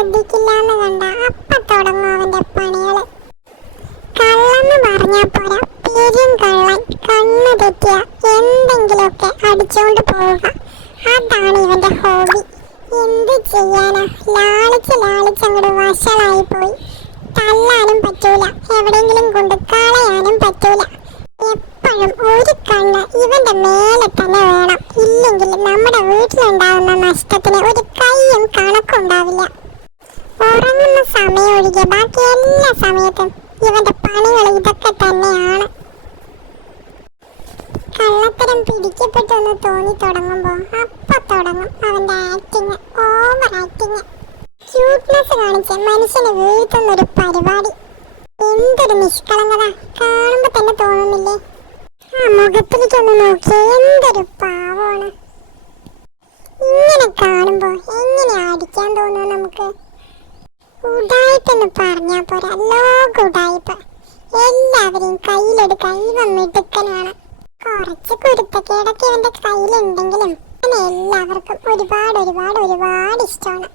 ശ്രദ്ധിക്കില്ല എന്ന് കണ്ട അപ്പ തുടങ്ങും അവന്റെ പണികൾ. കള്ളെന്ന് പറഞ്ഞാ പോരാ. പെരും കള്ളൻ. കണ്ണ് തെറ്റിയ എന്തെങ്കിലുമൊക്കെ അടിച്ചോണ്ട് പോവുക. അതാണ് ഇവന്റെ ഹോബി. എന്ത് ചെയ്യാനാ? ലാളിച്ച് ലാളിച്ച് അങ്ങോട്ട് വഷളായി പോയി. തല്ലാനും പറ്റൂല. എവിടെയെങ്കിലും കൊണ്ട് കളയാനും പറ്റൂല. എപ്പോഴും ഒരു കണ്ണ് ഇവന്റെ മേലെ തന്നെ വേണം. ഇല്ലെങ്കിൽ നമ്മുടെ വീട്ടിലുണ്ടാവുന്ന നഷ്ടത്തിന് ഒരു കൈയും കണക്കുണ്ടാവില്ല ഉറങ്ങുന്ന സമയം ഒഴികെ ബാക്കി എല്ലാ സമയത്തും ഇവന്റെ പണികൾ ഇതൊക്കെ തന്നെയാണ്. കള്ളത്തരം പിടിക്കപ്പെട്ടെന്ന് തോന്നി തുടങ്ങുമ്പോ അപ്പൊ തുടങ്ങും അവന്റെ ആക്ടിങ് ഓവർ ആക്ടിങ് ക്യൂട്ട്നെസ് കാണിച്ച് മനുഷ്യനെ വീഴ്ത്തുന്ന ഒരു പരിപാടി. എന്തൊരു നിഷ്കളങ്കത കാണുമ്പോ തന്നെ തോന്നുന്നില്ലേ? ആ മുഖത്തിലേക്കൊന്ന് നോക്കി എന്തൊരു പാവമാണ്. ഇങ്ങനെ കാണുമ്പോ എങ്ങനെ അടിക്കാൻ തോന്നുന്നു നമുക്ക്? ഉടായ്പെന്ന് പറഞ്ഞാൽ പോരാ. ലോക ഉടായ്പ എല്ലാവരെയും കയ്യിലെടുക്കാൻ ഇവ മിടുക്കനാണ് കുറച്ച് കുരുത്തക്കേടൊക്കെ ഇവന്റെ കയ്യിലുണ്ടെങ്കിലും ഇവനെ എല്ലാവർക്കും ഒരുപാട് ഒരുപാട് ഒരുപാട് ഇഷ്ടമാണ്